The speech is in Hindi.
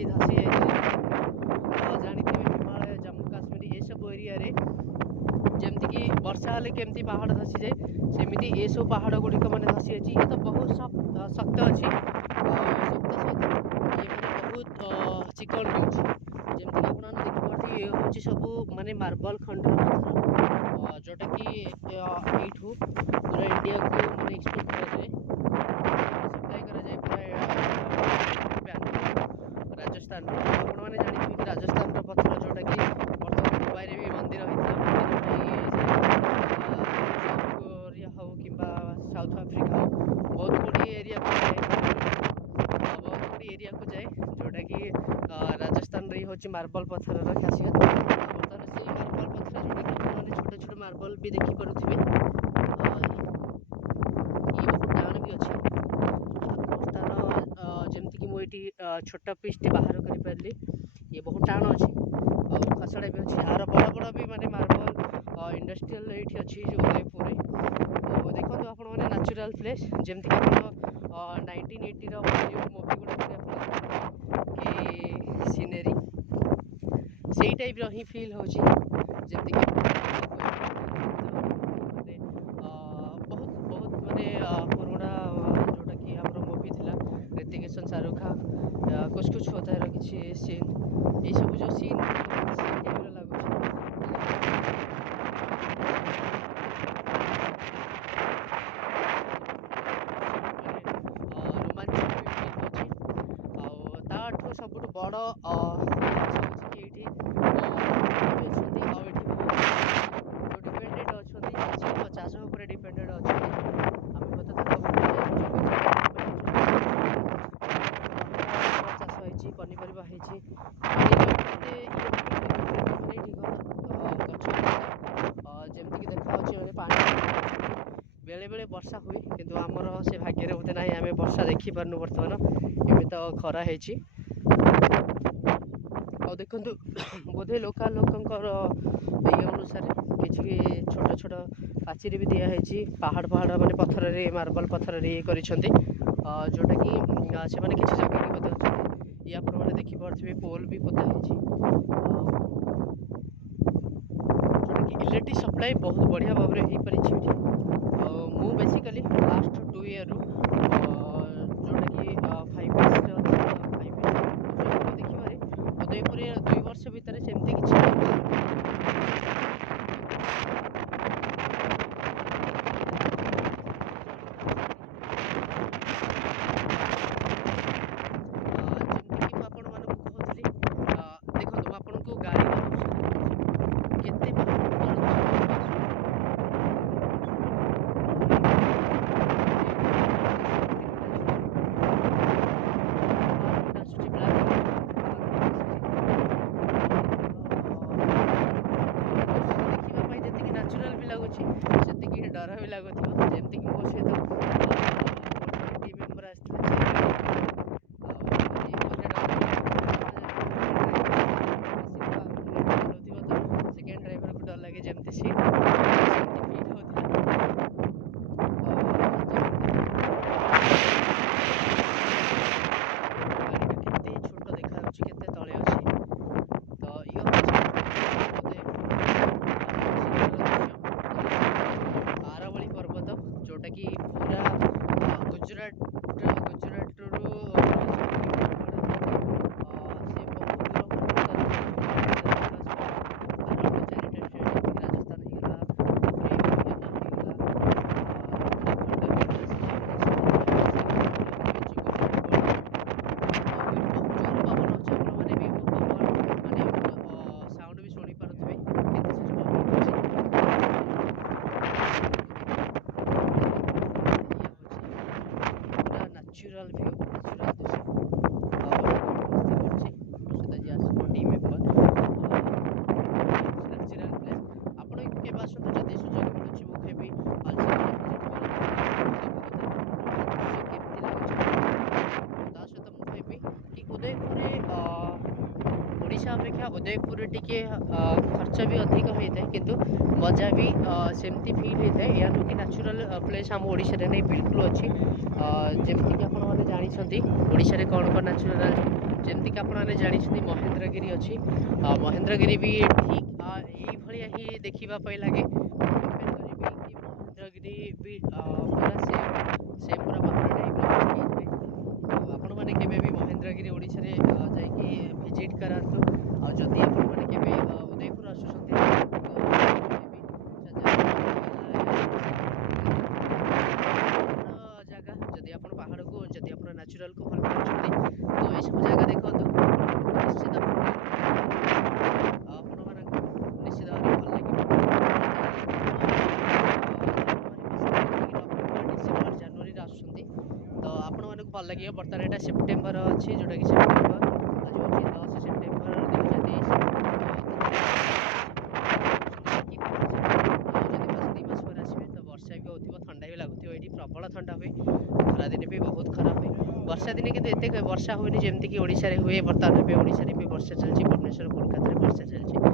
भी धसी जाइए जानते हिमालय जम्मू काश्मीर ये सब एरिया जमती वर्षा हेल्ले केमती पहाड़ धसी जाए सेमती ये सब पहाड़ गुड़िक मैंने धसी जाए ये तो बहुत शक्त अच्छी बहुत चिकन रोच जमीक आप देखिए ये हूँ सब माने मार्बल खंडर पत्थर जोटा कि यू पूरा इंडिया को मैंने एक्सपोर्ट कराए सप्लाई कराए पूरा राजस्थान आपने जानते कि राजस्थान पत्थर जोटा कि बर्तमान दुबई भी मंदिर होता कोरिया हो कि साउथ आफ्रिका हो बहुत गुड़ी एरिया को जाए बहुत गुड़ी एरिया को जाए जोटा कि राजस्थान रे हूँ मार्बल पत्थर खासियत बर्तमान से मार्बल पत्थर जोटा कि आपने छोटे छोटे मार्बल भी देखिपे ये बहुत टाण भी अच्छे बर्तमान जमीक मुझे छोट पीसटी बाहर कर पारि ये बहुत टाण अच्छी खसड़ा भी अच्छी यार बड़ बड़ भी माने मार्बल इंडस्ट्रियल ये अच्छी उदयपुर देखो आप नेचुरल प्लेस जमीक आप 1980 बॉलीवुड मूवी गुड़ाक कि सीनेरी से टाइप ही फिल हो जमीक बहुत बहुत माने पुराना जोटा कि आम मूवी थी ऋतिक रोशन शाहरुख खान कुछ कुछ होता है किसी सीन ये सब जो सीन टाइप लगुच सब बड़ ये डिपेडेड अच्छा चाष उपर डिपेडेड अच्छा चाष पनीपरिया जमीक देखा मैंने पानी बेले बेले वर्षा हुए किंतु आमर से भाग्य बोधे ना आम वर्षा देखी पार्नु बर्तमान एवं तो खरा है देखु बोधे लोकल लोकंर ये अनुसार किसी छोट छोट पाचेरी भी दिखाई पहाड़ पहाड़ माने पत्थर मार्बल पत्थर ये कर जोटा कि से मैंने किसी जगह की बोधे अच्छा ये आप देखिपे पोल भी पोता है जोटा कि इलेक्ट्रिक सप्लाई बहुत बढ़िया भाव में हो पारि मु बेसिकली लास्ट 2 ईयर जोटा कि 5 देखिए उदयपुर 2 वर्ष भितर सेमती किसी डर भी लगुव जमीक मो सहित टीम मेम्बर आसते सेकेंड ड्राइवर को डर लगे जमती सी छोट देखा के तले अच्छी तो ये आरावली पर्वत जोटा कि पूरा गुजरात नेचुरल व्यू नेचुरल दृश्य टीम मेम्बर नेचुरल प्लेस आप के आसतु जदि सुजोग मिलूँ मुझे भी आलसीगढ़ केमती लगुच सहित मुझे कि उदयपुर ओडिशा अपेक्षा उदयपुर टिके खर्च भी अधिक होता है किंतु मजा भी सेमती फील होता है। या नुह कि नेचुरल प्लेस आम ओडिशा रे नहीं बिल्कुल अच्छी जमती कि आपण मैंने जानते ओडिशा रे कौन कौन नेचुरल जमती कि आपण मैंने जानते महेंद्रगिरी अच्छी महेंद्रगिरी भी ठीक यही ही देखा लगे महेंद्रगिरी भी पूरा सेम पूरा पहाड़ टाइप आपण मैंने केबे भी महेंद्रगिरी ओडिशा रे जाइए विजिट करातु आ जदि आपण मैंने केबे उदयपुर आसुछंती जगह जदि आपण पहाड़ को जदि आपण नेचुरल को भल पाउछंती तो ये सब जगह देखो निश्चित आपण मानक निश्चित भाव भल डिसेम्बर जनवरी आसुछंती तो आपण मानक भल लगे। बर्तमान एटा सेप्टेम्बर अच्छी जोटा कि सेप्टेम्बर आज हूँ 10 सेप्टेम्बर 2023 तो वर्षा भी होती ठंडा भी लगुव ये प्रबल ठंडा हुए खरा दिन भी बहुत खराब हुए वर्षा दिन कितने वर्षा हुए जमीक कि ओडिशा रे हुए। बर्तमान ओडिशा भी वर्षा चलती भुवनेश्वर कोलकाता वर्षा चलती